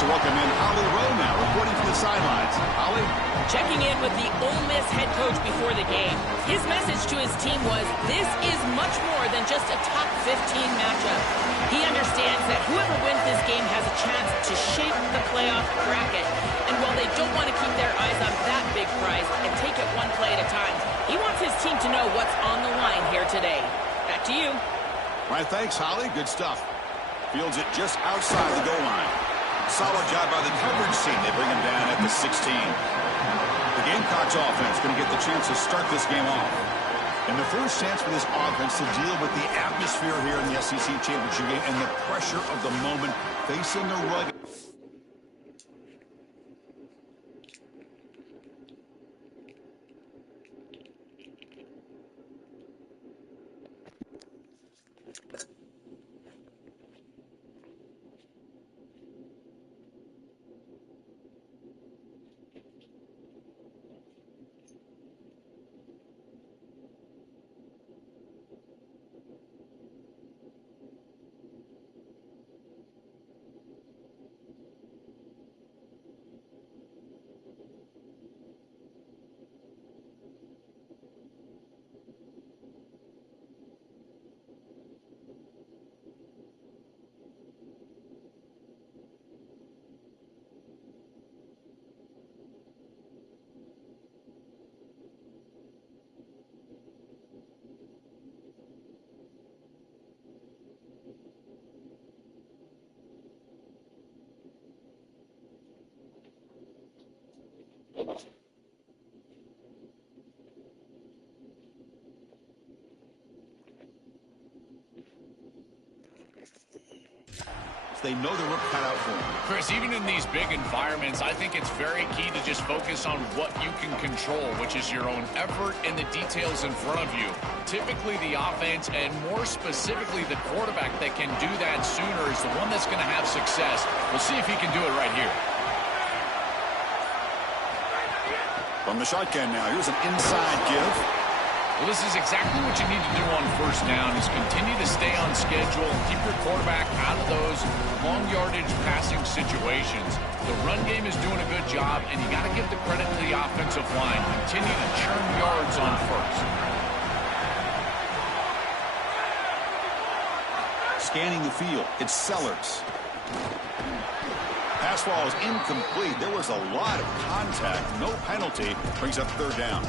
to welcome in Holly Rowe now, reporting from the sidelines. Holly? Checking in with the Ole Miss head coach before the game. His message to his team was, this is much more than just a top 15 matchup. He understands that whoever wins this game has a chance to shape the playoff bracket. And while they don't want to keep their eyes on that big prize and take it one play at a time, he wants his team to know what's on the line here today. Back to you. All right, thanks, Holly. Good stuff. Fields it just outside the goal line. Solid job by the coverage team. They bring him down at the 16. The Gamecocks offense going to get the chance to start this game off. And the first chance for this offense to deal with the atmosphere here in the SEC Championship game and the pressure of the moment facing a rugged... They know the work cut out for them. Chris, even in these big environments, I think it's very key to just focus on what you can control, which is your own effort and the details in front of you. Typically, the offense, and more specifically the quarterback that can do that sooner, is the one that's going to have success. We'll see if he can do it right here. From the shotgun now, here's an inside give. Well, this is exactly what you need to do on first down, is continue to stay on schedule and keep your quarterback out of those long yardage passing situations. The run game is doing a good job, and you got to give the credit to the offensive line. Continue to churn yards on first. Scanning the field, it's Sellers. Pass ball is incomplete. There was a lot of contact. No penalty. Brings up third down.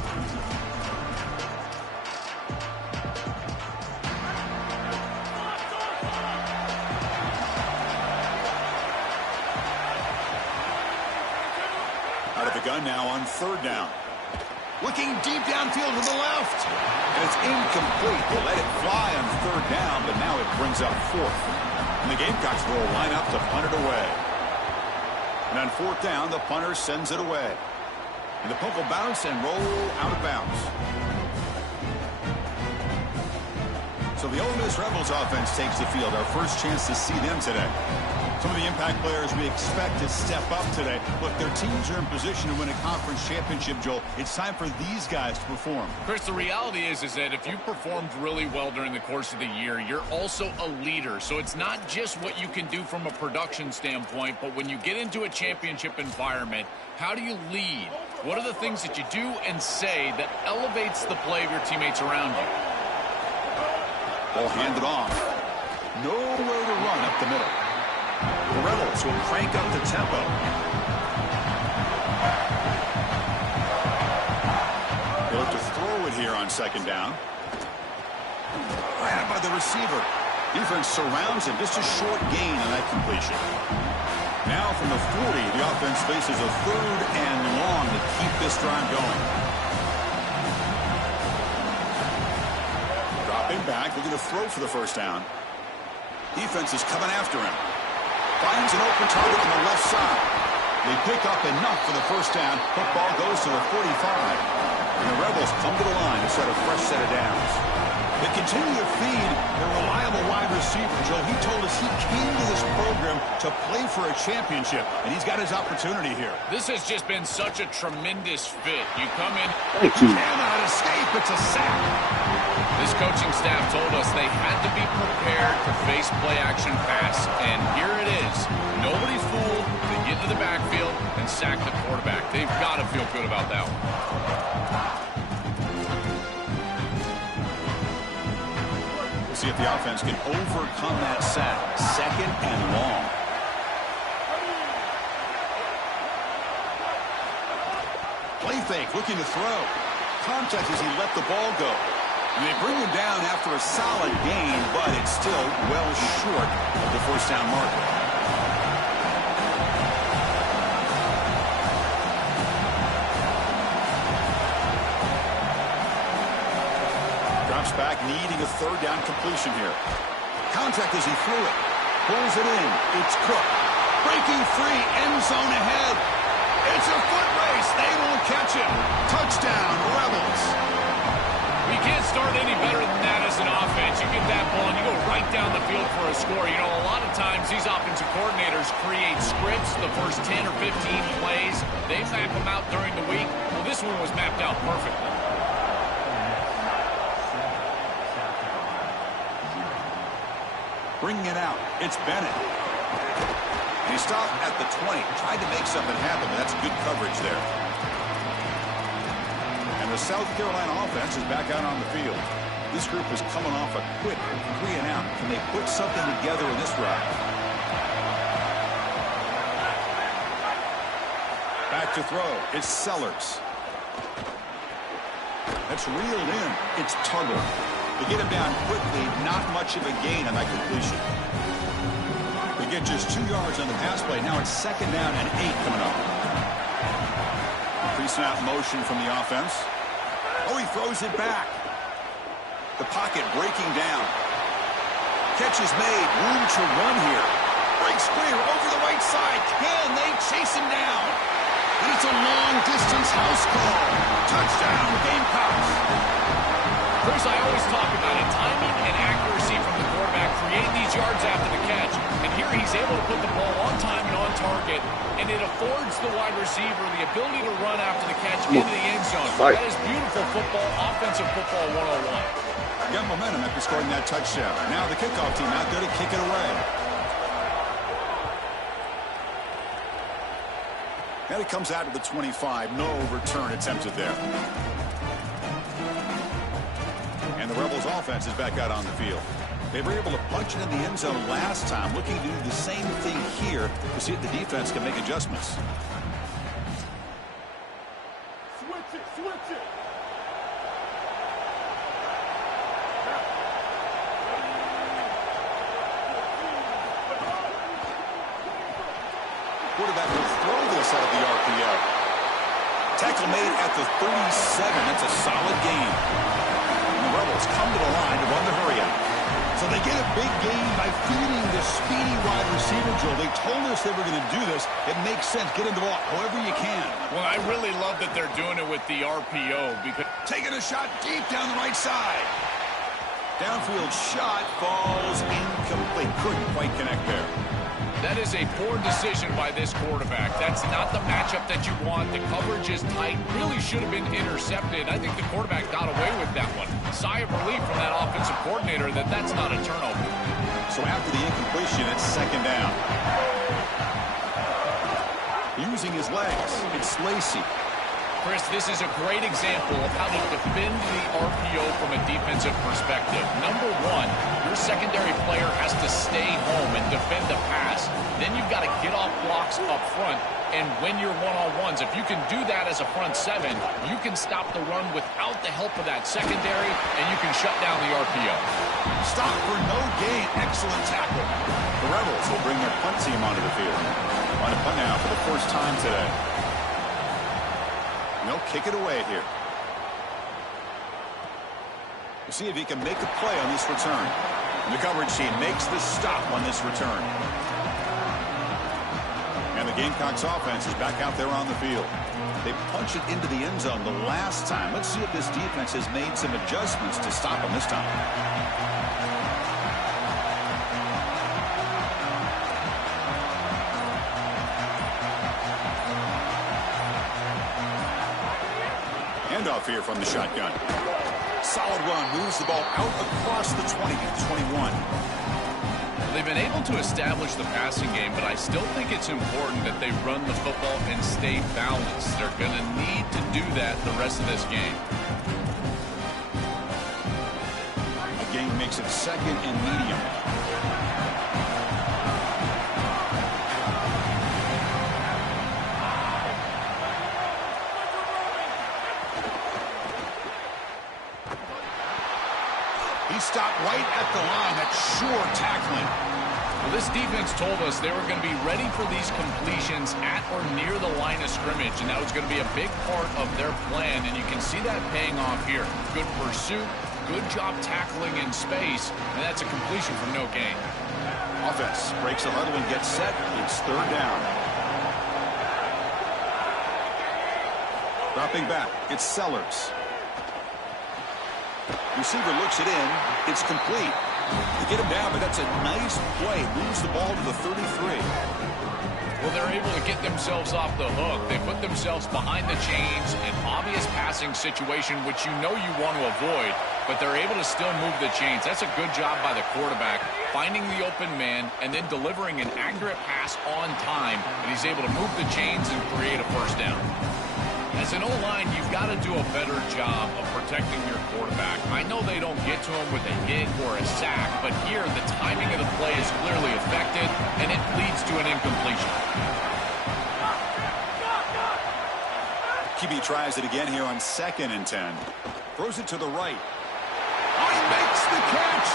Out of the gun now on third down. Looking deep downfield to the left. And it's incomplete. They let it fly on third down, but now it brings up fourth. And the Gamecocks will line up to punt it away. And on fourth down, the punter sends it away. And the punt will bounce and roll out of bounds. So the Ole Miss Rebels offense takes the field. Our first chance to see them today. Some of the impact players we expect to step up today. Look, their teams are in position to win a conference championship, Joel. It's time for these guys to perform. Chris, the reality is that if you performed really well during the course of the year, you're also a leader. So it's not just what you can do from a production standpoint, but when you get into a championship environment, how do you lead? What are the things that you do and say that elevates the play of your teammates around you? Ball handed off. Nowhere to run up the middle. The Rebels will crank up the tempo. They look to throw it here on second down. Grabbed by the receiver. Defense surrounds him. Just a short gain on that completion. Now from the 40, the offense faces a third and long to keep this drive going. Dropping back, looking to throw for the first down. Defense is coming after him. Finds an open target on the left side. They pick up enough for the first down. Football goes to the 45. And the Rebels come to the line to set a fresh set of downs. They continue to feed their reliable wide receiver. Joe, he told us he came to this program to play for a championship, and he's got his opportunity here. This has just been such a tremendous fit. You come in. Cannot escape. It's a sack. This coaching staff told us they had to be prepared to face play-action pass, and here it is. Nobody's fooled. The get into the backfield and sack the quarterback. They've got to feel good about that one. We'll see if the offense can overcome that sack. 2nd and long. Play fake, looking to throw. Contact as he let the ball go. And they bring him down after a solid gain, but it's still well short of the first down marker. Drops back, needing a 3rd down completion here. Contact as he threw it. Pulls it in. It's Cook. Breaking free. End zone ahead. It's a foot race. They won't catch it. Touchdown, Rebels. You can't start any better than that as an offense. You get that ball and you go right down the field for a score. You know, a lot of times these offensive coordinators create scripts the first 10 or 15 plays. They map them out during the week. Well, this one was mapped out perfectly. Bringing it out. It's Bennett. And he stopped at the 20. Tried to make something happen, but that's good coverage there. The South Carolina offense is back out on the field. This group is coming off a quick 3 and out. Can they put something together in this drive? Back to throw. It's Sellers. That's reeled in. It's Tuggle. They get him down quickly. Not much of a gain on that completion. They get just 2 yards on the pass play. Now it's 2nd down and 8 coming up. Pre-snap motion from the offense. Oh, he throws it back. The pocket breaking down. Catch is made. Room to run here. Breaks clear over the right side. Can they chase him down? And it's a long-distance house call. Touchdown, Gamecocks. Chris, I always talk about it. Timing and accuracy from the quarterback create these yards after the catch. And here he's able to put the ball on time and on target. And it affords the wide receiver the ability to run after the catch into the end zone. That is beautiful football, offensive football 101. Got momentum after scoring that touchdown. Now the kickoff team out there to kick it away. And it comes out to the 25. No return attempted there. And the Rebels offense is back out on the field. They were able to punch it in the end zone last time, looking to do the same thing here to see if the defense can make adjustments. Switch it, switch it. Quarterback will throw this out of the RPO. Tackle made at the 37. That's a solid gain. And the Rebels come to the line to run the hurry-up. So they get a big gain by feeding the speedy wide receiver drill. They told us they were going to do this. It makes sense. Get him the ball however you can. Well, I really love that they're doing it with the RPO because taking a shot deep down the right side. Downfield shot falls incomplete. Couldn't quite connect there. That is a poor decision by this quarterback. That's not the matchup that you want. The coverage is tight. Really should have been intercepted. I think the quarterback got away with that one. Sigh of relief from that offensive coordinator that that's not a turnover. So after the incompletion, it's 2nd down. Using his legs, it's Lacey. Chris, this is a great example of how to defend the RPO from a defensive perspective. Number one, your secondary player has to stay home and defend the pass. Then you've got to get off blocks up front. And when you're one-on-ones, if you can do that as a front 7, you can stop the run without the help of that secondary, and you can shut down the RPO. Stop for no gain. Excellent tackle. The Rebels will bring their punt team onto the field. On a punt now for the first time today. They'll kick it away here. We'll see if he can make a play on this return. And the coverage team makes the stop on this return. And the Gamecocks offense is back out there on the field. They punched it into the end zone the last time. Let's see if this defense has made some adjustments to stop them this time. Handoff here from the shotgun. Solid run, moves the ball out across the 20 to 21. They've been able to establish the passing game, but I still think it's important that they run the football and stay balanced. They're going to need to do that the rest of this game. The game makes it 2nd and medium. He stopped right at the line. That's sure tackling. Well, this defense told us they were going to be ready for these completions at or near the line of scrimmage, and that was going to be a big part of their plan, and you can see that paying off here. Good pursuit, good job tackling in space, and that's a completion for no gain. Offense breaks the huddle and gets set. It's 3rd down. Dropping back, it's Sellers. Receiver looks it in. It's complete. They get him down, but that's a nice play. Moves the ball to the 33. Well, they're able to get themselves off the hook. They put themselves behind the chains, an obvious passing situation, which you know you want to avoid, but they're able to still move the chains. That's a good job by the quarterback, finding the open man and then delivering an accurate pass on time, and he's able to move the chains and create a first down. As an O-line, you've got to do a better job of protecting your quarterback. I know they don't get to him with a hit or a sack, but here the timing of the play is clearly affected, and it leads to an incompletion. QB tries it again here on 2nd and 10. Throws it to the right. Oh, he makes the catch.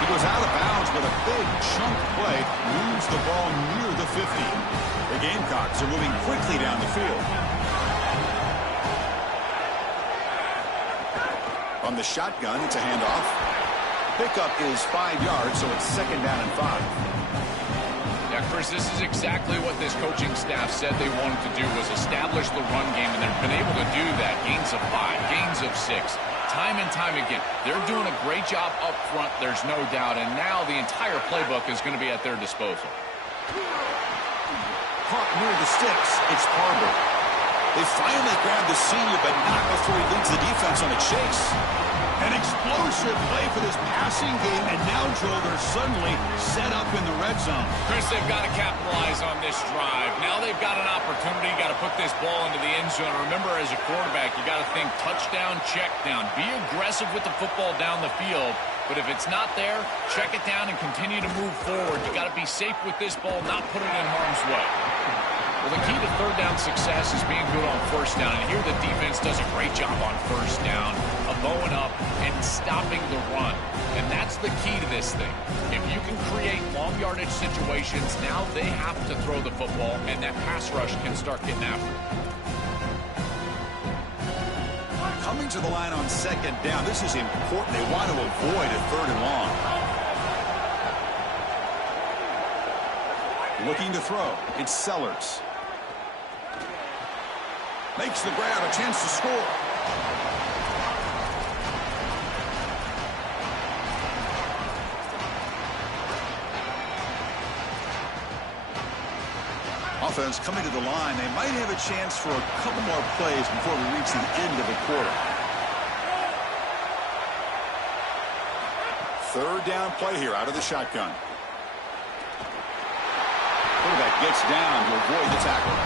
He goes out of bounds with a big chunk play. Moves the ball near the 50. The Gamecocks are moving quickly down the field. On the shotgun, it's a handoff. Pickup is 5 yards, so it's 2nd down and 5. Yeah, Chris, this is exactly what this coaching staff said they wanted to do, was establish the run game, and they've been able to do that. Gains of 5, gains of 6, time and time again. They're doing a great job up front, there's no doubt, and now the entire playbook is going to be at their disposal. Caught near the sticks, it's Parber. They finally grabbed the senior, but not before he leads the defense on a chase. An explosive play for this passing game, and now, Joel, they're suddenly set up in the red zone. Chris, they've got to capitalize on this drive. Now they've got an opportunity. You got to put this ball into the end zone. Remember, as a quarterback, you got to think touchdown, check down. Be aggressive with the football down the field. But if it's not there, check it down and continue to move forward. You got to be safe with this ball, not put it in harm's way. Well, the key to 3rd down success is being good on 1st down. And here the defense does a great job on 1st down, of bowing up and stopping the run. And that's the key to this thing. If you can create long yardage situations, now they have to throw the football, and that pass rush can start getting after it. Coming to the line on 2nd down, this is important. They want to avoid a 3rd and long. Looking to throw, it's Sellers. Makes the grab, a chance to score. Offense coming to the line. They might have a chance for a couple more plays before we reach the end of the quarter. 3rd down play here out of the shotgun. Quarterback gets down to avoid the tackle.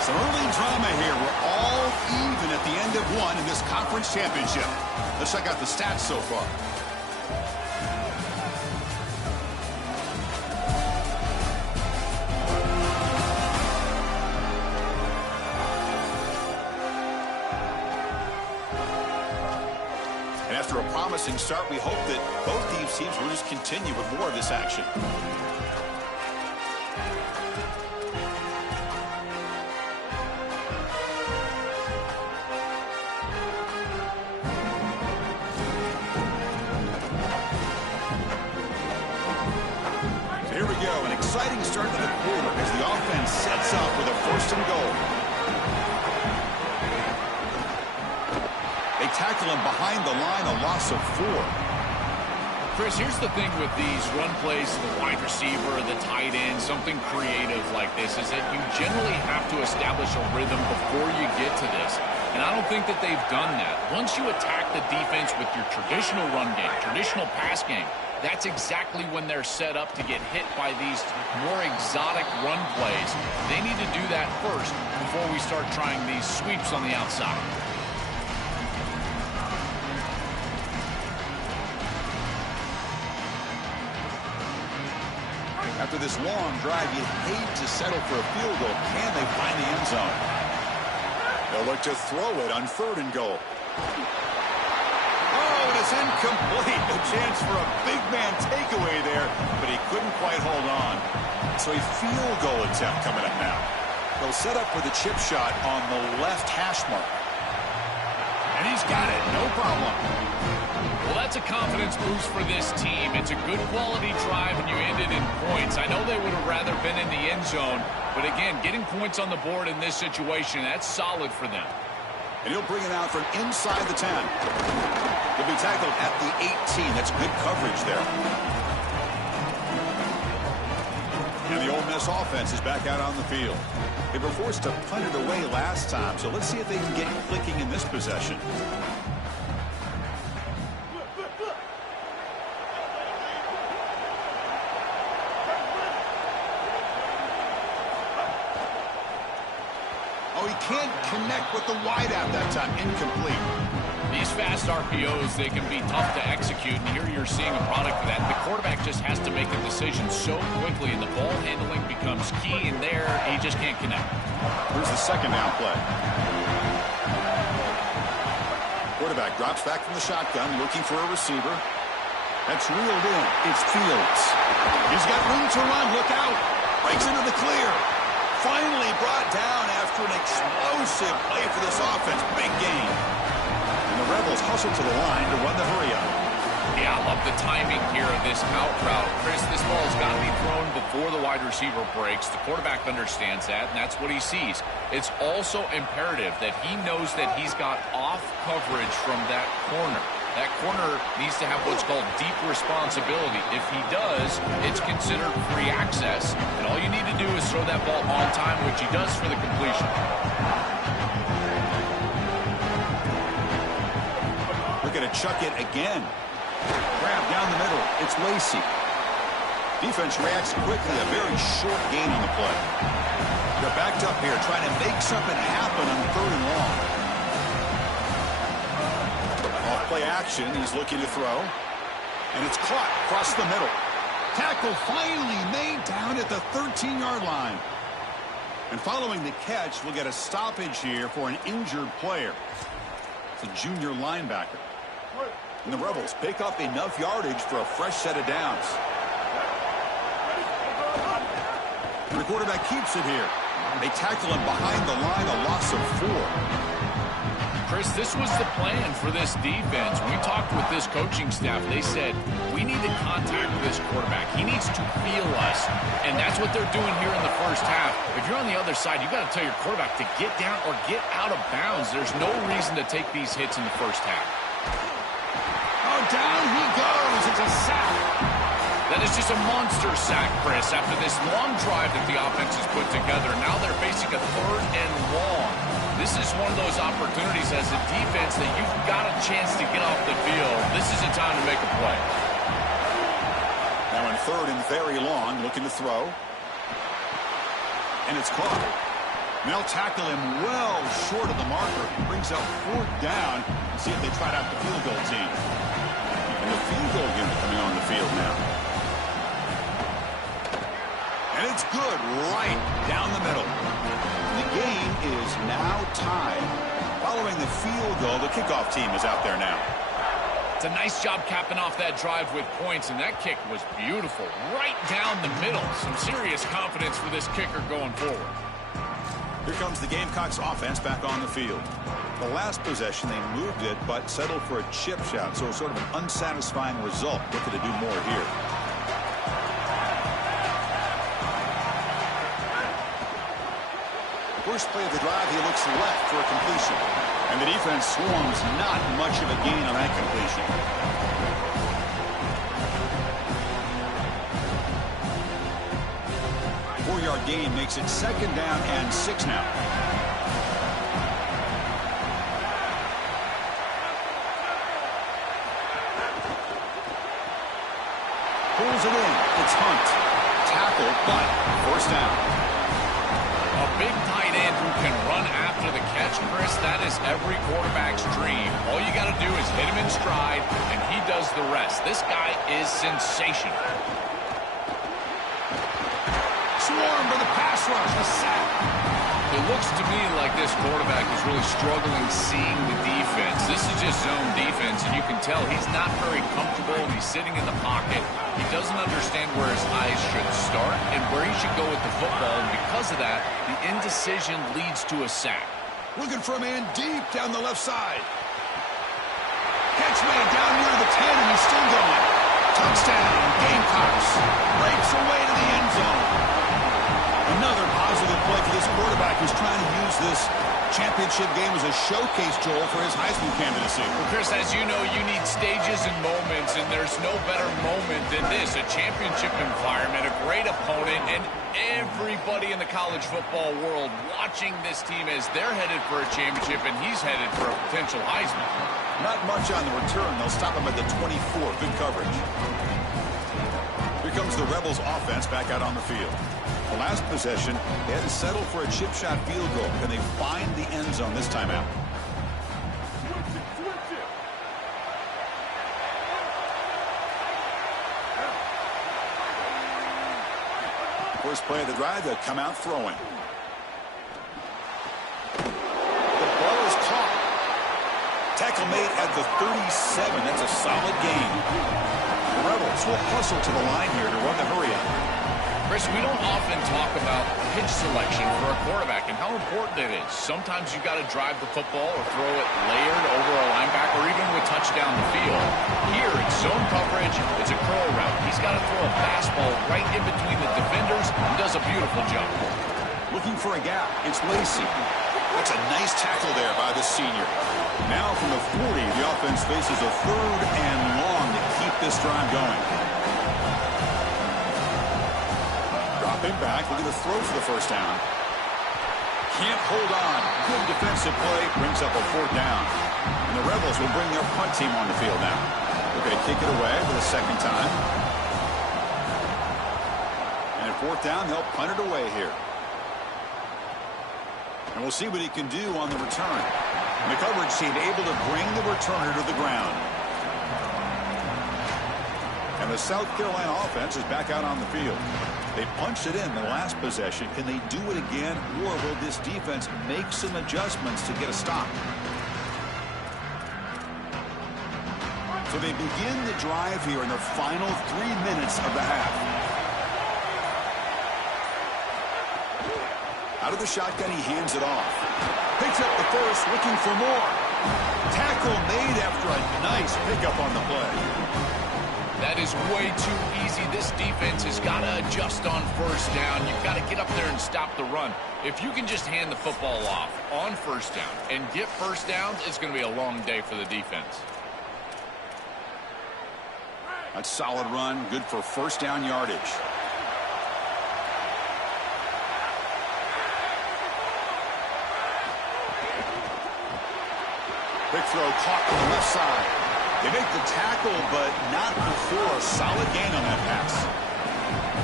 Some early drama here. We're all even at the end of one in this conference championship. Let's check out the stats so far. And after a promising start, we hope that both these teams will just continue with more of this action. Exciting start to the quarter as the offense sets up with a 1st and goal. They tackle him behind the line, a loss of 4. Chris, here's the thing with these run plays to the wide receiver, the tight end, something creative like this, is that you generally have to establish a rhythm before you get to this. And I don't think that they've done that. Once you attack the defense with your traditional run game, traditional pass game, that's exactly when they're set up to get hit by these more exotic run plays. They need to do that first before we start trying these sweeps on the outside. After this long drive, you hate to settle for a field goal. Can they find the end zone? They'll look to throw it on 3rd and goal. Oh, and it's incomplete. A chance for a big man takeaway there, but he couldn't quite hold on. So a field goal attempt coming up now. They'll set up for the chip shot on the left hash mark. And he's got it. No problem. Well, that's a confidence boost for this team. It's a good quality drive, and you ended in points. I know they would have rather been in the end zone, but again, getting points on the board in this situation, that's solid for them. And he'll bring it out from inside the 10. He'll be tackled at the 18. That's good coverage there. And the Ole Miss offense is back out on the field. They were forced to punt it away last time, so let's see if they can get clicking in this possession. Oh, he can't connect with the wideout that time. Incomplete. These fast RPOs, they can be tough to execute, and here you're seeing a product of that. The quarterback just has to make a decision so quickly, and the ball handling becomes key, and there he just can't connect. Here's the 2nd down play. Quarterback drops back from the shotgun, looking for a receiver. That's reeled in. It's Fields. He's got room to run. Look out. Breaks into the clear. Finally brought down after an explosive play for this offense. Big gain. And the Rebels hustle to the line to run the hurry-up. Yeah, I love the timing here of this out route. Chris, this ball's got to be thrown before the wide receiver breaks. The quarterback understands that, and that's what he sees. It's also imperative that he knows that he's got off coverage from that corner. That corner needs to have what's called deep responsibility. If he does, it's considered free access. And all you need to do is throw that ball on time, which he does for the completion. We're going to chuck it again. Grab down the middle. It's Lacey. Defense reacts quickly. A very short gain on the play. They're backed up here trying to make something happen on 3rd and long. Play action. He's looking to throw. And it's caught across the middle. Tackle finally made down at the 13-yard line. And following the catch, we'll get a stoppage here for an injured player. It's a junior linebacker. And the Rebels pick up enough yardage for a fresh set of downs. And the quarterback keeps it here. They tackle him behind the line, a loss of 4. Chris, this was the plan for this defense. We talked with this coaching staff. They said, we need to contact this quarterback. He needs to feel us. And that's what they're doing here in the first half. If you're on the other side, you've got to tell your quarterback to get down or get out of bounds. There's no reason to take these hits in the first half. Oh, down he goes. It's a sack. That is just a monster sack, Chris. After this long drive that the offense has put together, now they're facing a 3rd and long. This is one of those opportunities as a defense that you've got a chance to get off the field. This is a time to make a play. Now in 3rd and very long, looking to throw. And it's caught. And they'll tackle him well short of the marker. He brings up 4th down. See if they trot out the field goal team. And the field goal unit coming on the field now. And it's good right down the middle. The game is now tied. Following the field goal, the kickoff team is out there now. It's a nice job capping off that drive with points, and that kick was beautiful. Right down the middle. Some serious confidence for this kicker going forward. Here comes the Gamecocks offense back on the field. The last possession, they moved it, but settled for a chip shot, so sort of an unsatisfying result. Looking to do more here. First play of the drive, he looks left for a completion. And the defense swarms not much of a gain on that completion. Four-yard gain makes it 2nd down and 6 now. Pulls it in. It's Hunt. Tackle, but first down. A big tight end who can run after the catch, Chris, that is every quarterback's dream. All you got to do is hit him in stride, and he does the rest. This guy is sensational. Swarm for the pass rush. A sack. It looks to me like this quarterback is really struggling seeing the defense. This is just zone defense, and you can tell he's not very comfortable, and he's sitting in the pocket. He doesn't understand where his eyes should start and where he should go with the football, and because of that, the indecision leads to a sack. Looking for a man deep down the left side. Catch made down near the 10, and he's still going. Touchdown, Gamecocks. Breaks away to the end zone. Another positive play for this quarterback who's trying to use this championship game as a showcase, Joel, for his Heisman candidacy. Well, Chris, as you know, you need stages and moments, and there's no better moment than this. A championship environment, a great opponent, and everybody in the college football world watching this team as they're headed for a championship, and he's headed for a potential Heisman. Not much on the return. They'll stop him at the 24. Good coverage. Here comes the Rebels offense back out on the field. The last possession, they had to settle for a chip shot field goal. Can they find the end zone this time out? Switch it. First play of the drive, they'll come out throwing. The ball is caught. Tackle made at the 37. That's a solid gain. The Rebels will hustle to the line here to run the hurry up. Chris, we don't often talk about pitch selection for a quarterback and how important it is. Sometimes you've got to drive the football or throw it layered over a linebacker or even with touch down the field. Here, it's zone coverage. It's a curl route. He's got to throw a fastball right in between the defenders and does a beautiful job. Looking for a gap. It's Lacey. That's a nice tackle there by the senior. Now from the 40, the offense faces a third and long to keep this drive going. Dropping back, looking to throw for the first down. Can't hold on. Good defensive play, brings up a fourth down. And the Rebels will bring their punt team on the field now. They're going to kick it away for the second time. And at fourth down, they'll punt it away here. And we'll see what he can do on the return. And the coverage team able to bring the returner to the ground. And the South Carolina offense is back out on the field. They punched it in the last possession. Can they do it again, or will this defense make some adjustments to get a stop? So they begin the drive here in the final 3 minutes of the half. Out of the shotgun, he hands it off. Picks up the first, looking for more. Tackle made after a nice pickup on the play. That is way too easy. This defense has got to adjust on first down. You've got to get up there and stop the run. If you can just hand the football off on first down and get first downs, it's going to be a long day for the defense. A solid run, good for first down yardage. Quick throw caught on the left side. They make the tackle, but not before a solid gain on that pass.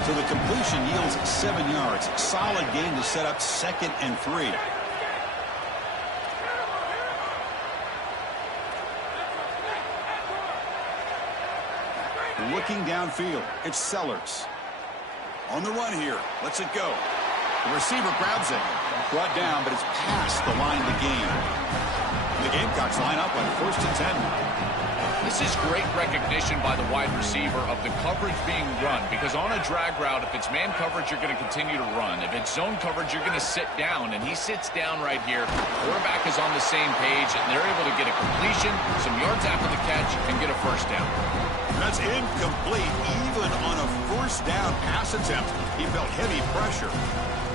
So the completion yields 7 yards. Solid gain to set up 2nd and 3. Looking downfield, it's Sellers. On the run here, lets it go. The receiver grabs it. Brought down, but it's past the line of the game. The Gamecocks line up on 1st and 10. This is great recognition by the wide receiver of the coverage being run, because on a drag route, if it's man coverage, you're going to continue to run. If it's zone coverage, you're going to sit down, and he sits down right here. Quarterback is on the same page, and they're able to get a completion, some yards after the catch, and get a first down. That's incomplete. Even on a first down pass attempt, he felt heavy pressure.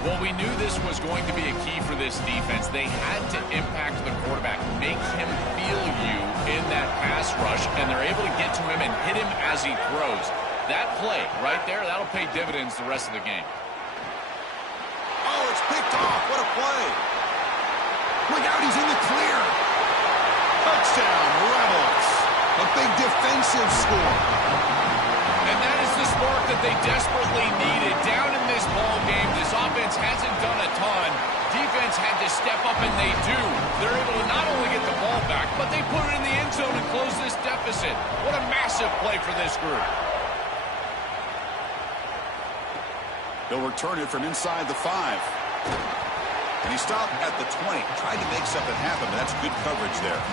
Well, we knew this was going to be a key for this defense. They had to impact the quarterback, make him feel you in that pass rush, and they're able to get to him and hit him as he throws. That play right there, that'll pay dividends the rest of the game. Oh, it's picked off. What a play. Look out, he's in the clear. Touchdown, Rebels. A big defensive score. And that is the spark that they desperately needed. Down in this ball game, this offense hasn't done a ton. Defense had to step up, and they do. They're able to not only get the ball back, but they put it in the end zone and close this deficit. What a massive play for this group. They'll return it from inside the 5. And he stopped at the 20. Tried to make something happen, but that's good coverage there.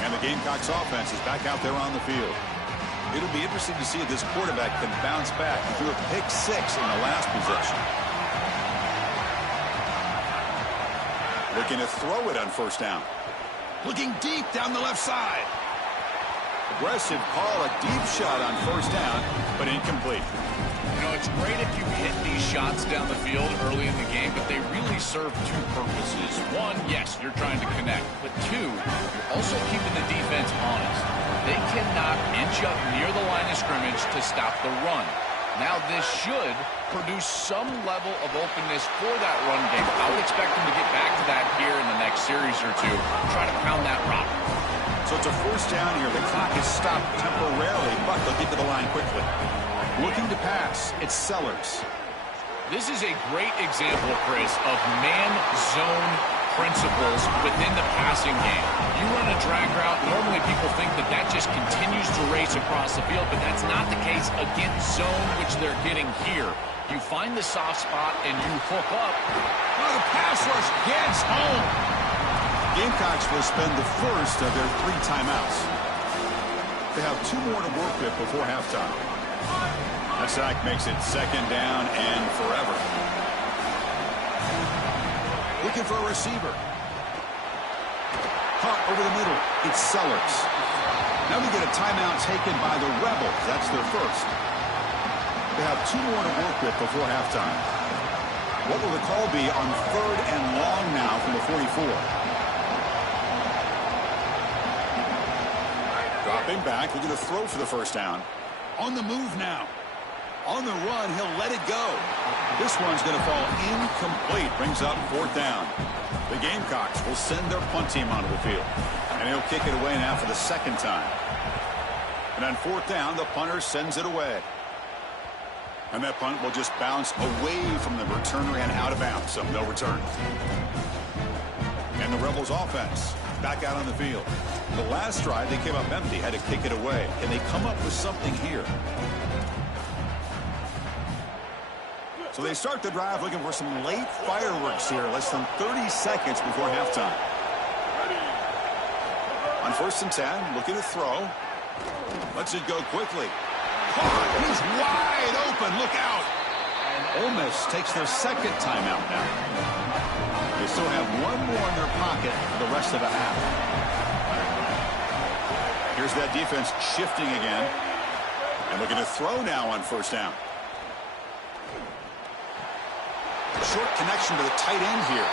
And the Gamecocks offense is back out there on the field. It'll be interesting to see if this quarterback can bounce back. He threw a pick 6 in the last possession. Looking to throw it on first down. Looking deep down the left side. Aggressive call, a deep shot on first down, but incomplete. You know, it's great if you hit these shots down the field early in the game, but they really serve two purposes. One, yes, you're trying to connect, but two, you're also keeping the defense honest. They cannot inch up near the line of scrimmage to stop the run. Now, this should produce some level of openness for that run game. I would expect them to get back to that here in the next series or two, try to pound that rock. So it's a first down here. The clock is stopped temporarily, but they'll get to the line quickly. Looking to pass, it's Sellers. This is a great example, Chris, of man-zone principles within the passing game. You run a drag route, normally people think that that just continues to race across the field, but that's not the case against zone, which they're getting here. You find the soft spot and you hook up. Oh, the pass rush gets home. Gamecocks will spend the first of their 3 timeouts. They have 2 more to work with before halftime. That sack makes it second down and forever. Looking for a receiver. Caught over the middle. It's Sellers. Now we get a timeout taken by the Rebels. That's their first. They have 2 more to work with before halftime. What will the call be on 3rd and long now from the 44? Dropping back, looking to throw for the first down. On the move now. On the run, he'll let it go. This one's going to fall incomplete. Brings up 4th down. The Gamecocks will send their punt team onto the field. And he'll kick it away now for the 2nd time. And on 4th down, the punter sends it away. And that punt will just bounce away from the returner and out of bounds. So no return. And the Rebels offense back out on the field. The last drive, they came up empty, had to kick it away. And they come up with something here. So they start the drive looking for some late fireworks here. Less than 30 seconds before halftime. On 1st and 10, looking to throw. Lets it go quickly. Caught. He's wide open. Look out. And Ole Miss takes their 2nd timeout now. They still have 1 more in their pocket for the rest of the half. Here's that defense shifting again. And looking to throw now on 1st down. Short connection to the tight end here.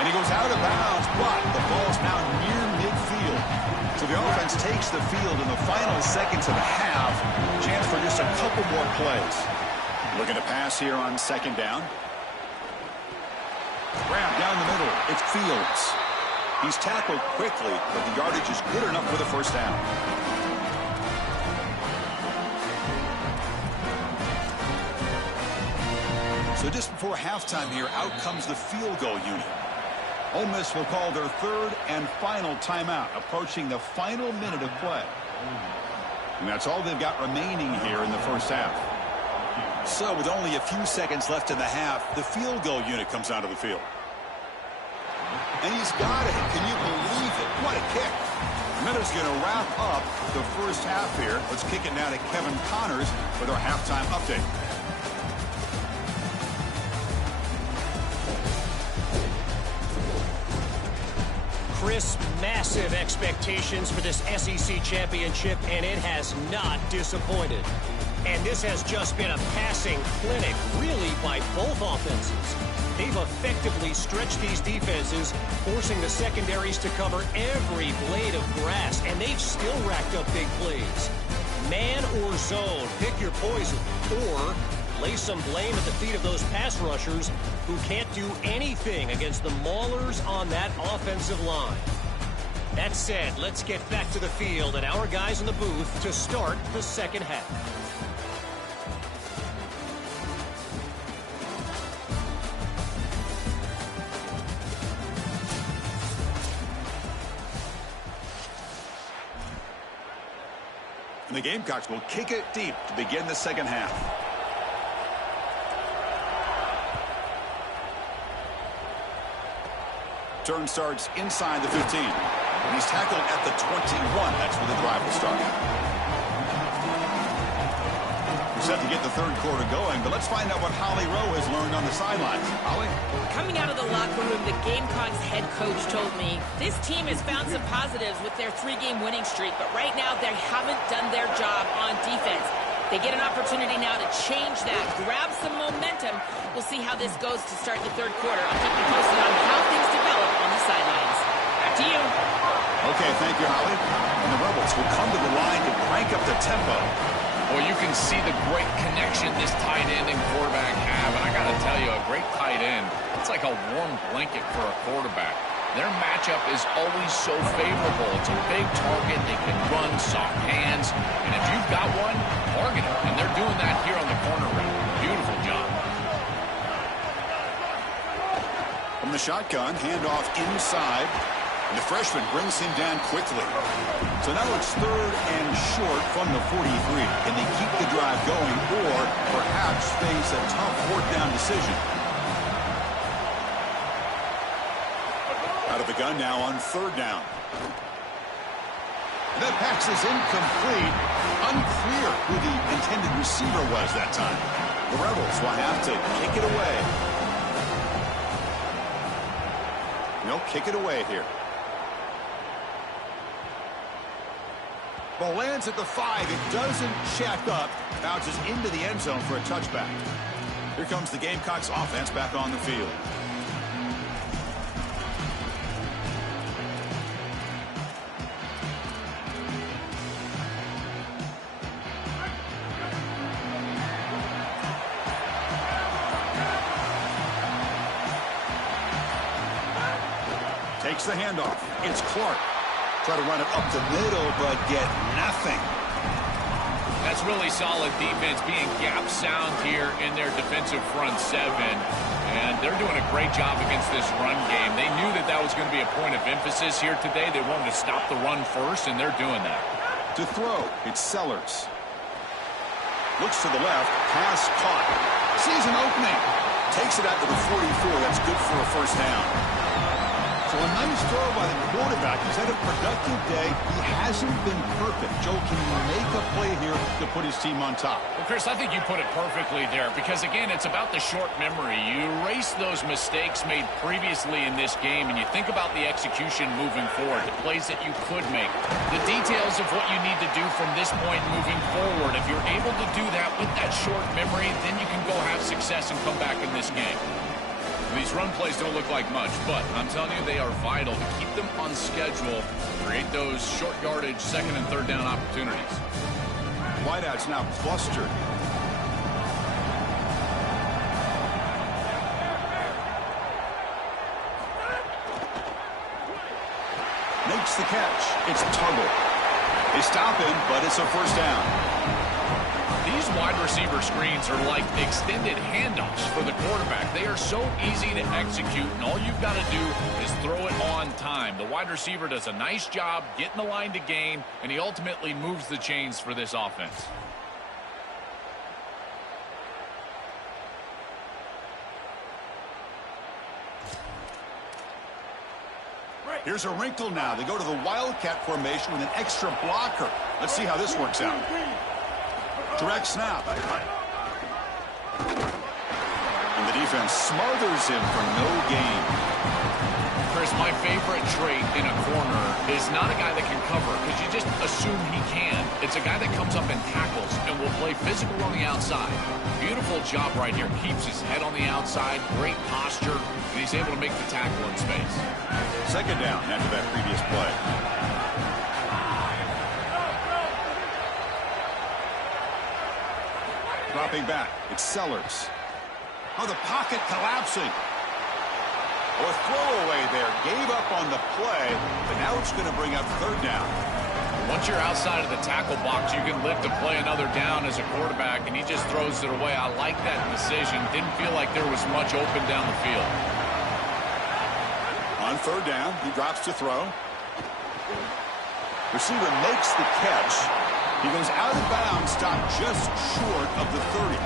And he goes out of bounds, but the ball's now near midfield. So the offense takes the field in the final seconds of the half. Chance for just a couple more plays. Looking to pass here on 2nd down. Grab down the middle. It's Fields. He's tackled quickly, but the yardage is good enough for the 1st down. So just before halftime here, out comes the field goal unit. Ole Miss will call their 3rd and final timeout, approaching the final minute of play. And that's all they've got remaining here in the 1st half. So with only a few seconds left in the half, the field goal unit comes out of the field. And he's got it. Can you believe it? What a kick. Minutes going to wrap up the 1st half here. Let's kick it now to Kevin Connors with our halftime update. Chris, massive expectations for this SEC championship, and it has not disappointed. And this has just been a passing clinic, really, by both offenses. They've effectively stretched these defenses, forcing the secondaries to cover every blade of grass, and they've still racked up big plays. Man or zone, pick your poison, or lay some blame at the feet of those pass rushers who can't do anything against the maulers on that offensive line. That said, let's get back to the field and our guys in the booth to start the second half. And the Gamecocks will kick it deep to begin the second half. Turn starts inside the 15. And he's tackled at the 21. That's where the drive will start. We're set to get the third quarter going, but let's find out what Holly Rowe has learned on the sidelines. Holly? Coming out of the locker room, the Gamecocks head coach told me this team has found some positives with their 3-game winning streak, but right now they haven't done their job on defense. They get an opportunity now to change that, grab some momentum. We'll see how this goes to start the third quarter. I'll keep you posted on how things develop on the sidelines. Back to you. Okay, thank you, Holly. And the Rebels will come to the line to crank up the tempo. Well, you can see the great connection this tight end and quarterback have. And I got to tell you, a great tight end, it's like a warm blanket for a quarterback. Their matchup is always so favorable. It's a big target. They can run, soft hands. And if you've got one, target it. And they're doing that here on the corner route. Beautiful job. From the shotgun, handoff inside. And the freshman brings him down quickly. So now it's third and short from the 43. Can they keep the drive going or perhaps face a tough fourth down decision? Out of the gun now on third down. That pass is incomplete. Unclear who the intended receiver was that time. The Rebels will have to kick it away. They'll kick it away here. Ball lands at the 5. It doesn't check up. Bounces into the end zone for a touchback. Here comes the Gamecocks offense back on the field. Takes the handoff. It's Clark. Try to run it up the middle, but get nothing. That's really solid defense, being gap sound here in their defensive front seven. And they're doing a great job against this run game. They knew that that was going to be a point of emphasis here today. They wanted to stop the run first, and they're doing that. To throw, it's Sellers. Looks to the left. Pass caught. Sees an opening. Takes it out to the 44. That's good for a first down. So a nice throw by the quarterback. He's had a productive day. He hasn't been perfect. Joe, can you make a play here to put his team on top? Well, Chris, I think you put it perfectly there because, again, it's about the short memory. You erase those mistakes made previously in this game, and you think about the execution moving forward, the plays that you could make, the details of what you need to do from this point moving forward. If you're able to do that with that short memory, then you can go have success and come back in this game. These run plays don't look like much, but I'm telling you, they are vital to keep them on schedule, create those short yardage second and third down opportunities. Wideouts now clustered. Makes the catch. It's Tuggle. They stop him, but it's a first down. These wide receiver screens are like extended handoffs for the quarterback. They are so easy to execute, and all you've got to do is throw it on time. The wide receiver does a nice job getting the line to gain, and he ultimately moves the chains for this offense. Here's a wrinkle now. They go to the Wildcat formation with an extra blocker. Let's see how this works out. Direct snap. And the defense smothers him for no gain. Chris, my favorite trait in a corner is not a guy that can cover because you just assume he can. It's a guy that comes up and tackles and will play physical on the outside. Beautiful job right here. Keeps his head on the outside. Great posture. And he's able to make the tackle in space. Second down after that previous play. Dropping back. It's Sellers. Oh, the pocket collapsing. Or throwaway there. Gave up on the play, but now it's going to bring up third down. Once you're outside of the tackle box, you can live to play another down as a quarterback, and he just throws it away. I like that decision. Didn't feel like there was much open down the field. On third down, he drops to throw. Receiver makes the catch. He goes out of bounds, stopped just short of the 30.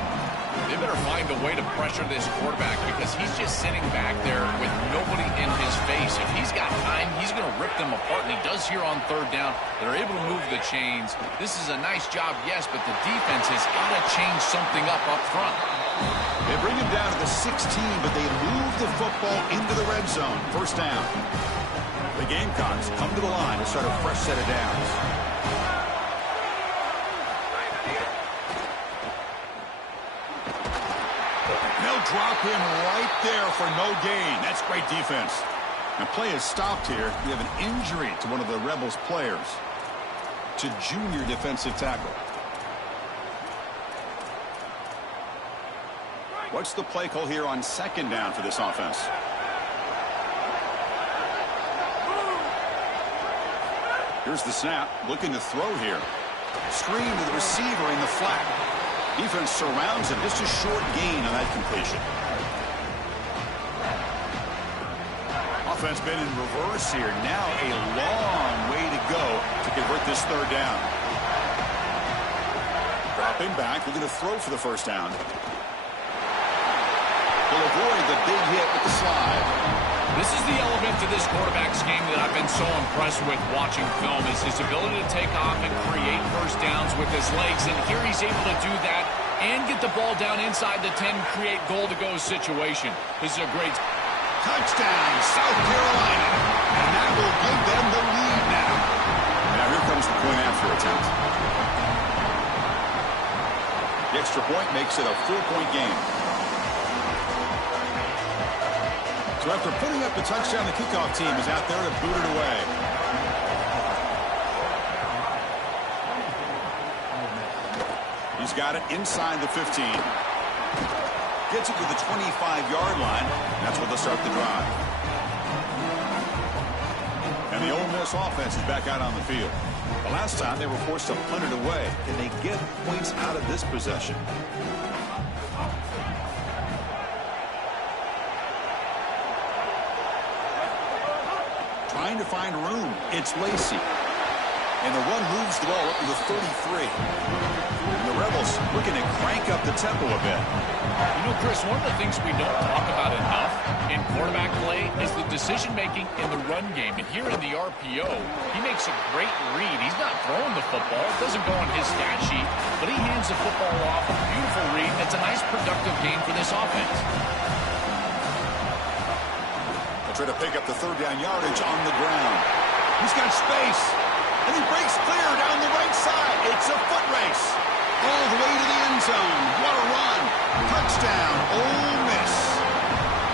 They better find a way to pressure this quarterback because he's just sitting back there with nobody in his face. If he's got time, he's going to rip them apart, and he does here on third down. They're able to move the chains. This is a nice job, yes, but the defense has got to change something up front. They bring him down to the 16, but they move the football into the red zone. First down. The Gamecocks come to the line to start a fresh set of downs. They'll drop him right there for no gain. That's great defense. The play is stopped here. We have an injury to one of the Rebels players, to junior defensive tackle. What's the play call here on second down for this offense? Here's the snap. Looking to throw here. Screen to the receiver in the flat. Defense surrounds him. Just a short gain on that completion. Offense been in reverse here. Now a long way to go to convert this third down. Dropping back. Looking to throw for the first down. Will avoid the big hit with the slide. This is the element to this quarterback's game that I've been so impressed with watching film, is his ability to take off and create first downs with his legs. And here he's able to do that and get the ball down inside the 10, create goal-to-go situation. This is a great touchdown, South Carolina. And that will give them the lead now. Now here comes the point after attempt. The extra point makes it a 4-point game. So after putting up the touchdown, the kickoff team is out there to boot it away. He's got it inside the 15. Gets it to the 25-yard line. That's where they'll start the drive. And the Ole Miss offense is back out on the field. The last time they were forced to punt it away. Can they get points out of this possession? Trying to find room. It's Lacey. And the run moves the ball up to the 33. And the Rebels looking to crank up the tempo a bit. You know, Chris, one of the things we don't talk about enough in quarterback play is the decision-making in the run game. And here in the RPO, he makes a great read. He's not throwing the football. It doesn't go on his stat sheet, but he hands the football off. A beautiful read. That's a nice, productive game for this offense. Try to pick up the third down yardage on the ground. He's got space, and he breaks clear down the right side. It's a foot race all the way to the end zone. What a run. Touchdown, Ole Miss.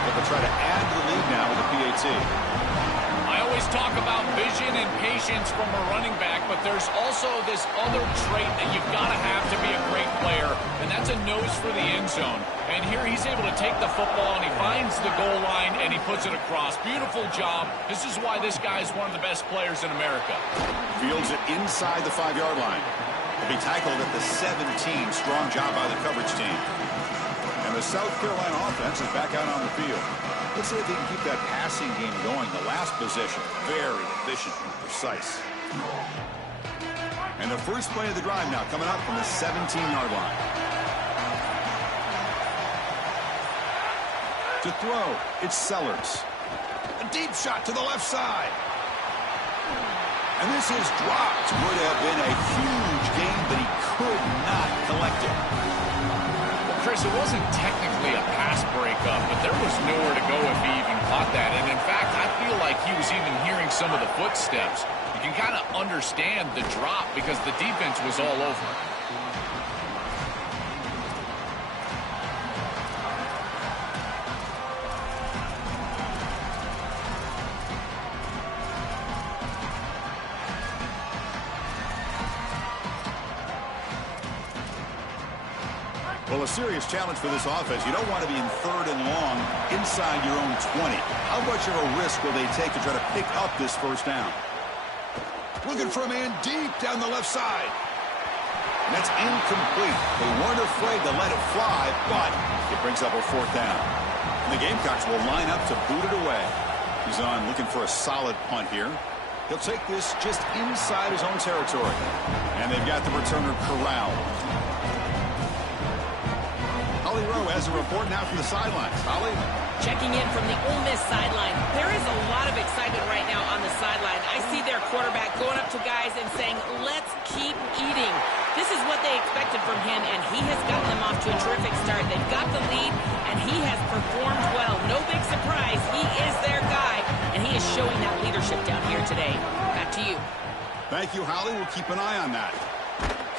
But they'll try to add to the lead now with the PAT. I always talk about vision and patience from a running back, but there's also this other trait that you've got to have to be a great player, and that's a nose for the end zone. And here he's able to take the football, and he finds the goal line, and he puts it across. Beautiful job. This is why this guy is one of the best players in America. Fields it inside the 5-yard line. He'll be tackled at the 17. Strong job by the coverage team. And the South Carolina offense is back out on the field. Let's see if they can keep that passing game going. The last possession, very efficient and precise. And the first play of the drive now coming up from the 17-yard line. To throw, it's Sellers. A deep shot to the left side. And this is dropped. Would have been a huge gain, but he could not collect it. Well, Chris, it wasn't technically a pass breakup, but there was nowhere to go if he even caught that. And in fact, I feel like he was even hearing some of the footsteps. You can kind of understand the drop because the defense was all over him. Well, a serious challenge for this offense. You don't want to be in 3rd and long inside your own 20. How much of a risk will they take to try to pick up this first down? Looking for a man deep down the left side. And that's incomplete. They weren't afraid to let it fly, but it brings up a 4th down. And the Gamecocks will line up to boot it away. He's on looking for a solid punt here. He'll take this just inside his own territory. And they've got the returner corralled. Holly Rowe has a report now from the sidelines. Holly? Checking in from the Ole Miss sideline. There is a lot of excitement right now on the sideline. I see their quarterback going up to guys and saying, let's keep eating. This is what they expected from him, and he has gotten them off to a terrific start. They've got the lead, and he has performed well. No big surprise. He is their guy, and he is showing that leadership down here today. Back to you. Thank you, Holly. We'll keep an eye on that.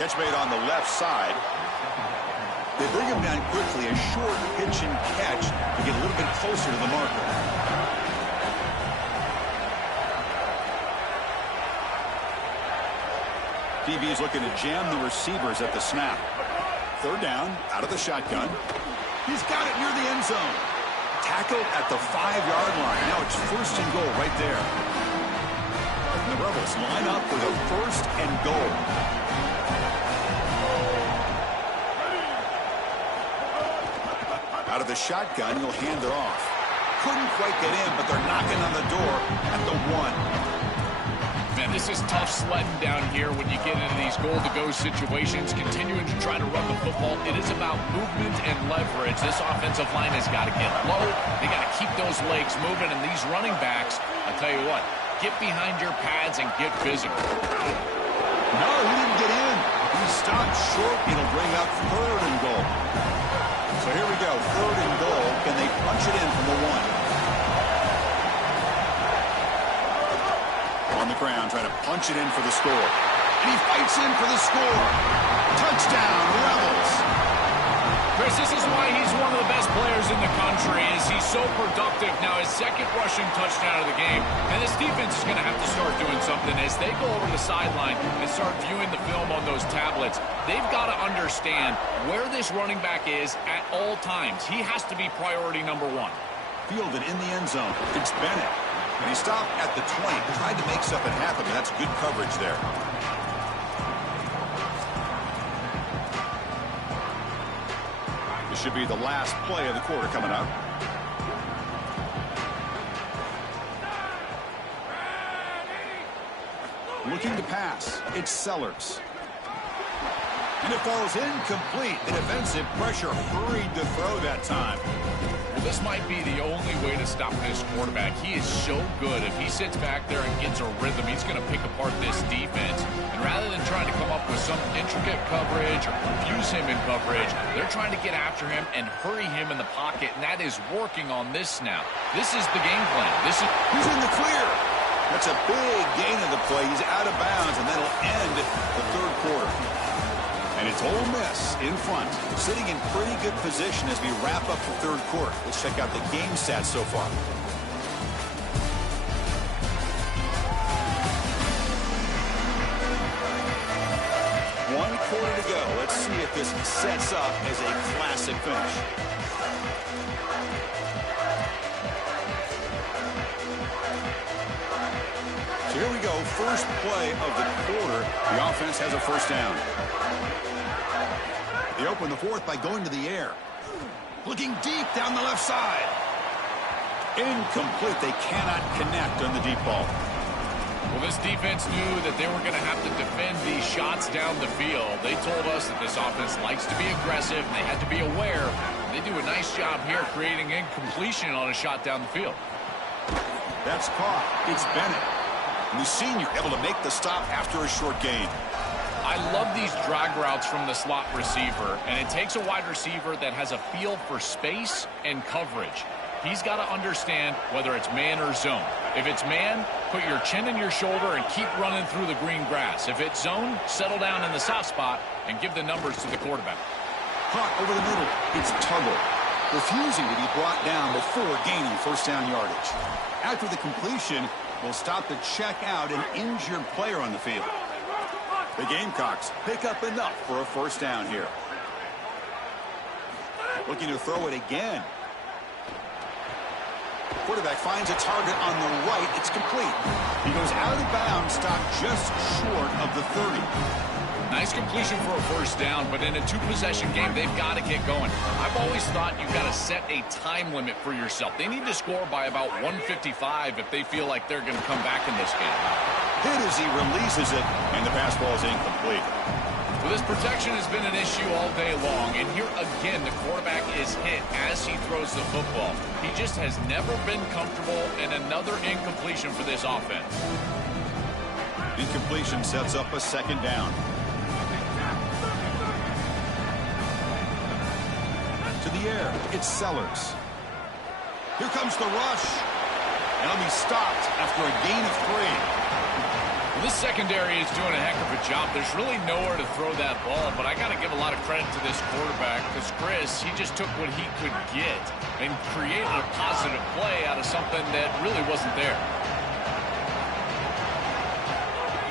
Catch made on the left side. They bring him down quickly, a short pitch and catch to get a little bit closer to the marker. DB is looking to jam the receivers at the snap. 3rd down, out of the shotgun. He's got it near the end zone. Tackled at the 5-yard line. Now it's 1st and goal right there. The Rebels line up with a 1st and goal. Out of the shotgun, he'll hand it off. Couldn't quite get in, but they're knocking on the door at the 1. Man, this is tough sledding down here when you get into these goal-to-go situations, continuing to try to run the football. It is about movement and leverage. This offensive line has got to get low. They got to keep those legs moving, and these running backs, I tell you what, get behind your pads and get physical. No, he didn't get in. He stopped short. It'll bring up 3rd and goal. So here we go, 3rd and goal. Can they punch it in from the 1? On the ground, trying to punch it in for the score. And he fights in for the score. Touchdown, Rebels. Chris, this is why he's one of the best players in the country, is he's so productive. Now, his 2nd rushing touchdown of the game, and this defense is going to have to start doing something as they go over the sideline and start viewing the film on those tablets. They've got to understand where this running back is at all times. He has to be priority number 1. Fielded in the end zone. It's Bennett. And he stopped at the 20. Tried to make something happen, but that's good coverage there. This should be the last play of the quarter coming up. Looking to pass. It's Sellers. And it falls incomplete. The defensive pressure hurried to throw that time. Well, this might be the only way to stop this quarterback. He is so good. If he sits back there and gets a rhythm, he's going to pick apart this defense. And rather than trying to come up with some intricate coverage or confuse him in coverage, they're trying to get after him and hurry him in the pocket, and that is working on this snap. This is the game plan. He's in the clear. That's a big gain of the play. He's out of bounds, and that'll end the 3rd quarter. And it's Ole Miss in front, sitting in pretty good position as we wrap up the 3rd quarter. Let's check out the game stats so far. One quarter to go. Let's see if this sets up as a classic finish. So here we go, first play of the quarter. The offense has a 1st down. They open the 4th by going to the air. Looking deep down the left side. Incomplete. They cannot connect on the deep ball. Well, this defense knew that they were going to have to defend these shots down the field. They told us that this offense likes to be aggressive, and they had to be aware. They do a nice job here creating incompletion on a shot down the field. That's caught. It's Bennett. And the senior able to make the stop after a short gain. I love these drag routes from the slot receiver, and it takes a wide receiver that has a feel for space and coverage. He's got to understand whether it's man or zone. If it's man, put your chin in your shoulder and keep running through the green grass. If it's zone, settle down in the soft spot and give the numbers to the quarterback. Caught over the middle. It's Tuggle, refusing to be brought down before gaining 1st down yardage. After the completion, we'll stop to check out an injured player on the field. The Gamecocks pick up enough for a 1st down here. Looking to throw it again. Quarterback finds a target on the right. It's complete. He goes out of bounds, stopped just short of the 30. Nice completion for a first down, but in a two-possession game, they've got to get going. I've always thought you've got to set a time limit for yourself. They need to score by about 155 if they feel like they're going to come back in this game. Hit as he releases it, and the pass ball is incomplete. Well, this protection has been an issue all day long, and here again, the quarterback is hit as he throws the football. He just has never been comfortable, and another incompletion for this offense. Incompletion sets up a second down. To the air, it's Sellers. Here comes the rush. And he'll be stopped after a gain of 3. Well, this secondary is doing a heck of a job. There's really nowhere to throw that ball, but I got to give a lot of credit to this quarterback because Chris, he just took what he could get and created a positive play out of something that really wasn't there.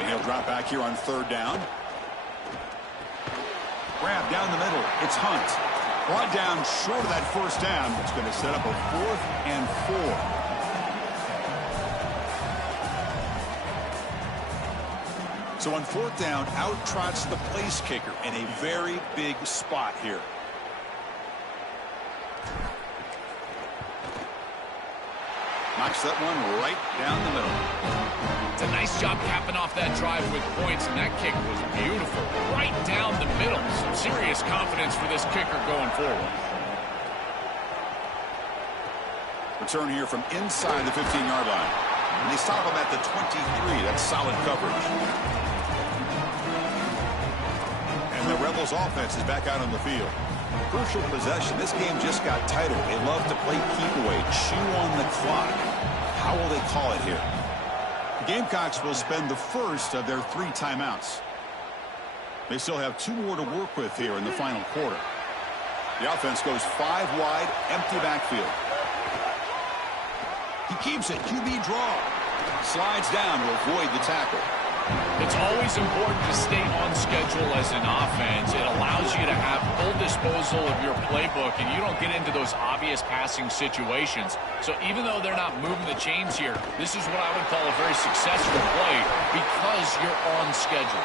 And he'll drop back here on third down. Grab down the middle. It's Hunt. Brought down short of that first down. It's going to set up a 4th and 4. So on 4th down, out trots the place kicker in a very big spot here. Knocks that one right down the middle. It's a nice job capping off that drive with points, and that kick was beautiful. Right down the middle. Some serious confidence for this kicker going forward. Return here from inside the 15-yard line. And they stop him at the 23. That's solid coverage. And the Rebels offense is back out on the field. Crucial possession. This game just got tighter. They love to play keep away, chew on the clock. How will they call it here? The Gamecocks will spend the first of their 3 timeouts. They still have 2 more to work with here in the final quarter. The offense goes 5 wide, empty backfield. He keeps it, QB draw. Slides down to avoid the tackle. It's always important to stay on schedule as an offense. It allows you to have full disposal of your playbook, and you don't get into those obvious passing situations. So even though they're not moving the chains here, this is what I would call a very successful play because you're on schedule.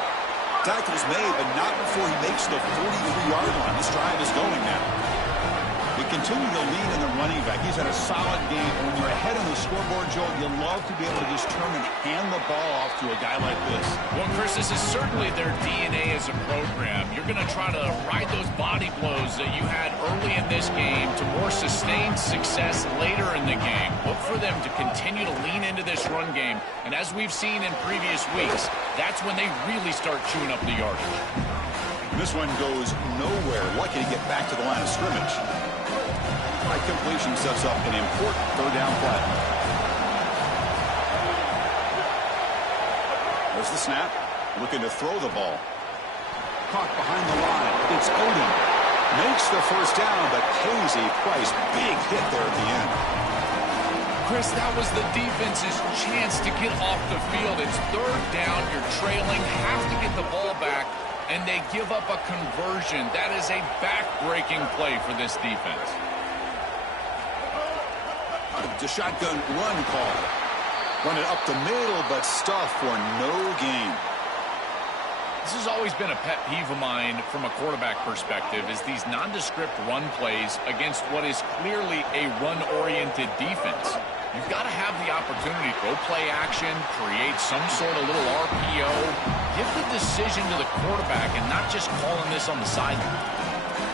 Tackle's made, but not before he makes the 43-yard line. This drive is going now. They continue to lead in the running back. He's had a solid game. When you're ahead on the scoreboard, Joe, you love to be able to just turn and hand the ball off to a guy like this. Well, Chris, this is certainly their DNA as a program. You're going to try to ride those body blows that you had early in this game to more sustained success later in the game. Look for them to continue to lean into this run game. And as we've seen in previous weeks, that's when they really start chewing up the yardage. This one goes nowhere. Lucky to get back to the line of scrimmage. That completion sets up an important 3rd down play. There's the snap. Looking to throw the ball. Caught behind the line. It's Odom. Makes the first down, but pays a price. Big hit there at the end. Chris, that was the defense's chance to get off the field. It's 3rd down. You're trailing. Have to get the ball back. And they give up a conversion. That is a back-breaking play for this defense. The shotgun run call. Run it up the middle, but stuffed for no gain. This has always been a pet peeve of mine from a quarterback perspective is these nondescript run plays against what is clearly a run-oriented defense. You've got to have the opportunity to go play action, create some sort of little RPO, give the decision to the quarterback and not just calling this on the sideline.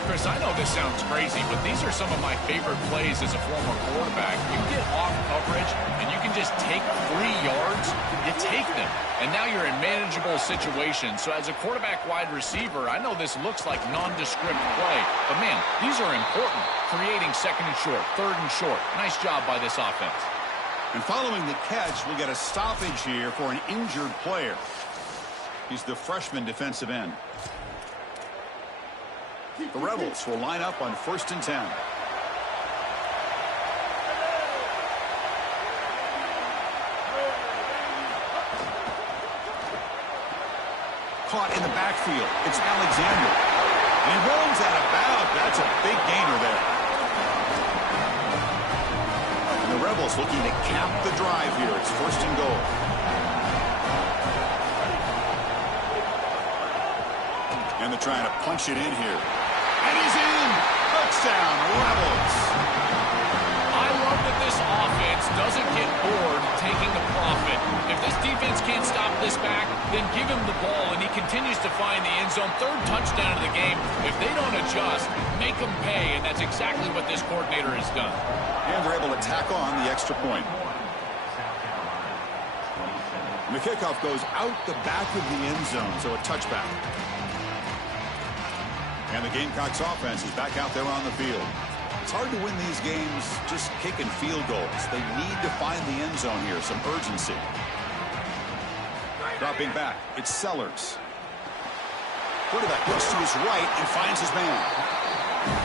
Chris, I know this sounds crazy, but these are some of my favorite plays as a former quarterback. You get off coverage, and you can just take 3 yards. You take them, and now you're in manageable situations. So as a quarterback wide receiver, I know this looks like nondescript play, but, man, these are important. Creating 2nd and short, 3rd and short. Nice job by this offense. And following the catch, we'll get a stoppage here for an injured player. He's the freshman defensive end. The Rebels will line up on 1st and 10. Caught in the backfield. It's Alexander. And he runs out of bounds. That's a big gainer there. And the Rebels looking to cap the drive here. It's 1st and goal. And they're trying to punch it in here. And he's in. Touchdown, Rebels. I love that this offense doesn't get bored taking the profit. If this defense can't stop this back, then give him the ball, and he continues to find the end zone. 3rd touchdown of the game. If they don't adjust, make them pay, and that's exactly what this coordinator has done. And they're able to tack on the extra point. And the kickoff goes out the back of the end zone, so a touchback. And the Gamecocks offense is back out there on the field. It's hard to win these games just kicking field goals. They need to find the end zone here, some urgency. Dropping back, it's Sellers. Quarterback looks to his right and finds his man.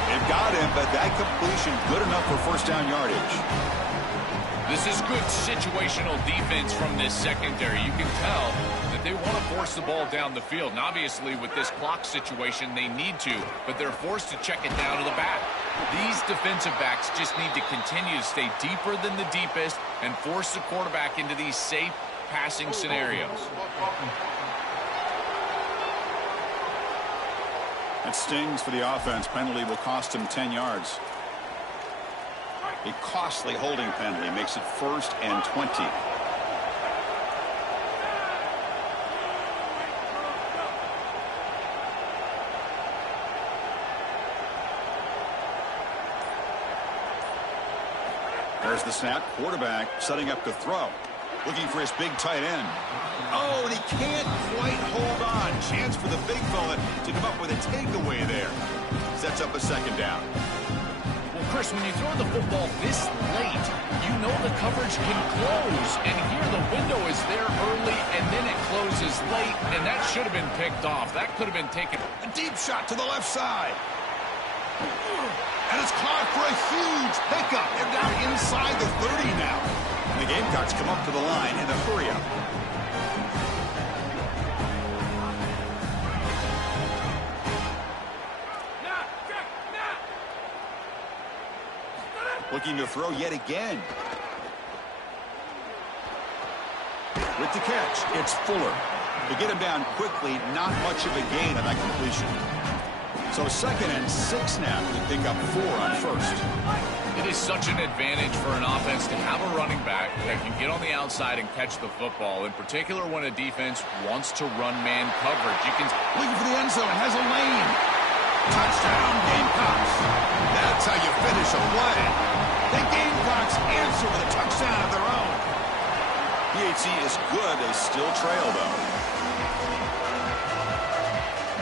They've got him, but that completion good enough for 1st down yardage. This is good situational defense from this secondary. You can tell that they want to force the ball down the field. And obviously, with this clock situation, they need to, but they're forced to check it down to the back. These defensive backs just need to continue to stay deeper than the deepest and force the quarterback into these safe passing scenarios. It stings for the offense. Penalty will cost him 10 yards. A costly holding penalty makes it 1st and 20. There's the snap. Quarterback setting up to throw. Looking for his big tight end. Oh, and he can't quite hold on. Chance for the big fella to come up with a takeaway there. Sets up a 2nd down. Well, Chris, when you throw the football this late, you know the coverage can close. And here the window is there early, and then it closes late, and that should have been picked off. That could have been taken. A deep shot to the left side. And it's caught for a huge pickup. They're down inside the 30 now. And the Gamecocks come up to the line in a hurry-up. Looking to throw yet again. With the catch, it's Fuller. To get him down quickly, not much of a gain on that completion. So 2nd and 6 now. They pick up 4 on 1st. It is such an advantage for an offense to have a running back that can get on the outside and catch the football, in particular when a defense wants to run man coverage. You can looking for the end zone, has a lane. Touchdown, Gamecocks. That's how you finish a play. The Gamecocks answer with a touchdown of their own. PHC is good. They still trail, though.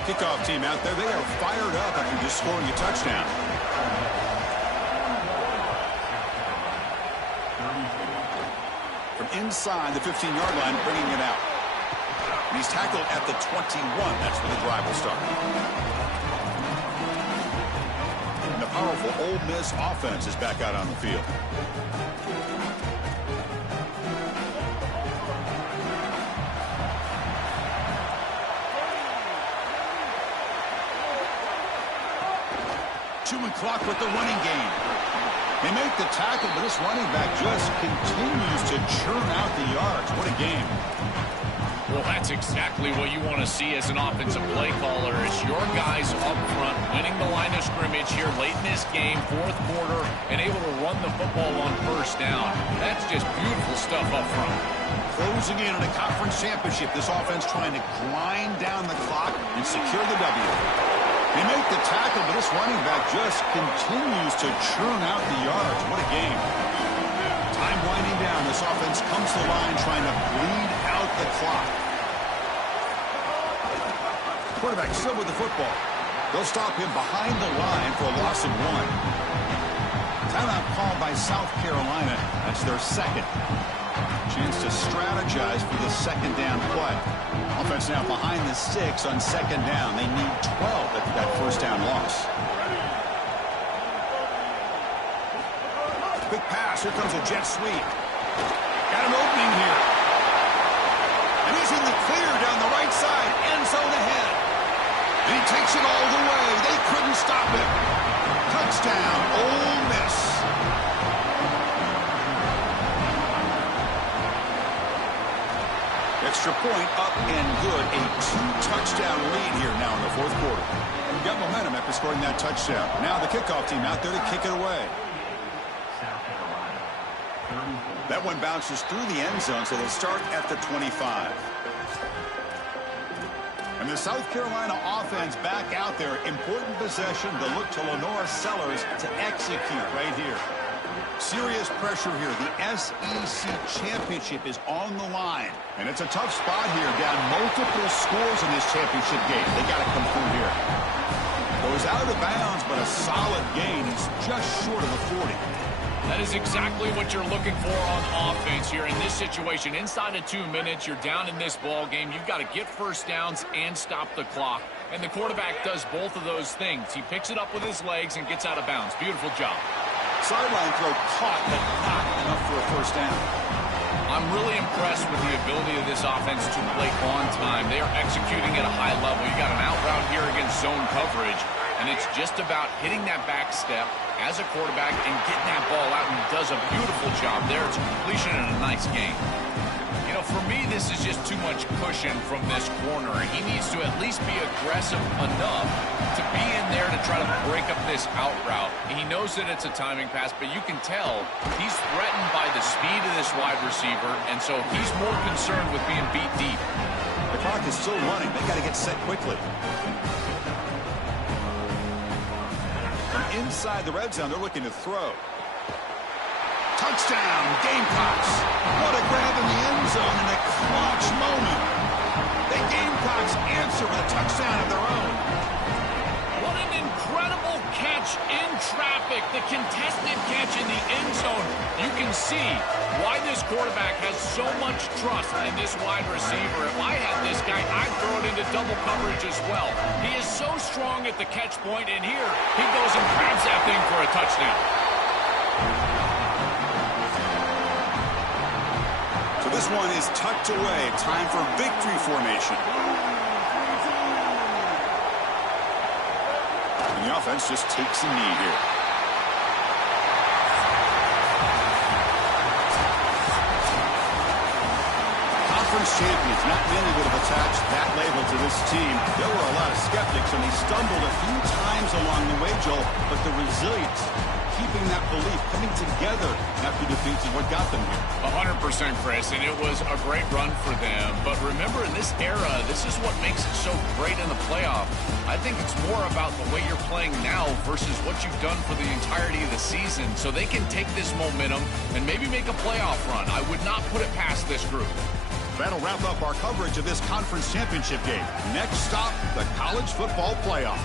Kickoff team out there, they are fired up after just scoring a touchdown. From inside the 15-yard line, bringing it out. And he's tackled at the 21. That's where the drive will start. And the powerful Ole Miss offense is back out on the field. Clock with the running game. They make the tackle, but this running back just continues to churn out the yards. What a game. Well, that's exactly what you want to see as an offensive play caller, is your guys up front winning the line of scrimmage here late in this game, 4th quarter, and able to run the football on 1st down. That's just beautiful stuff up front. Closing in on a conference championship, this offense trying to grind down the clock and secure the W. They make the tackle, but this running back just continues to churn out the yards. What a game. Time winding down. This offense comes to the line trying to bleed out the clock. Quarterback still with the football. They'll stop him behind the line for a loss of 1. Timeout called by South Carolina. That's their 2nd. Chance to strategize for the 2nd down play. Offense now behind the 6 on 2nd down. They need 12 after that 1st down loss. Quick pass. Here comes a jet sweep. Got an opening here. And he's in the clear down the right side. End zone ahead. And he takes it all the way. They stop it. Touchdown, Ole Miss. Extra point up and good. A 2-touchdown lead here now in the fourth quarter. Got momentum after scoring that touchdown. Now the kickoff team out there to kick it away. That one bounces through the end zone, so they'll start at the 25. And the South Carolina offense back out there. Important possession to look to Lenora Sellers to execute right here. Serious pressure here. The SEC championship is on the line. And it's a tough spot here. Down multiple scores in this championship game. They got to come through here. Goes out of bounds, but a solid gain. He's just short of the 40. That is exactly what you're looking for on offense here in this situation. Inside of 2 minutes, you're down in this ball game. You've got to get first downs and stop the clock. And the quarterback does both of those things. He picks it up with his legs and gets out of bounds. Beautiful job. Sideline throw caught, but not enough for a first down. I'm really impressed with the ability of this offense to play on time. They are executing at a high level. You got an out route here against zone coverage, and it's just about hitting that back step as a quarterback and getting that ball out, and he does a beautiful job there. It's a completion and a nice game. You know, for me, this is just too much cushion from this corner. He needs to at least be aggressive enough to be in there to try to break up this out route. He knows that it's a timing pass, but you can tell he's threatened by the speed of this wide receiver, and so he's more concerned with being beat deep. The clock is still running. They got to get set quickly. From inside the red zone, they're looking to throw. Touchdown, Gamecocks. What a grab in the end zone in a clutch moment. The Gamecocks answer with a touchdown of their own. What an incredible catch in traffic. The contested catch in the end zone. You can see why this quarterback has so much trust in this wide receiver. If I had this guy, I'd throw it into double coverage as well. He is so strong at the catch point, and here he goes and grabs that thing for a touchdown. So this one is tucked away. Time for victory formation. And the offense just takes a knee here. Conference champions. Not many would have attached that label to this team. There were a lot of skeptics, and they stumbled a few times along the way, Joel, but the resilience, keeping that belief, coming together after defeats is what got them here. 100%, Chris, and it was a great run for them. But remember, in this era, this is what makes it so great in the playoff. I think it's more about the way you're playing now versus what you've done for the entirety of the season, so they can take this momentum and maybe make a playoff run. I would not put it past this group. That'll wrap up our coverage of this conference championship game. Next stop, the college football playoff.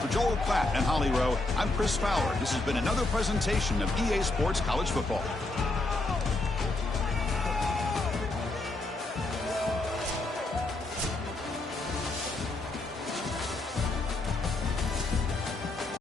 For Joel Platt and Holly Rowe, I'm Chris Fowler. This has been another presentation of EA Sports College Football.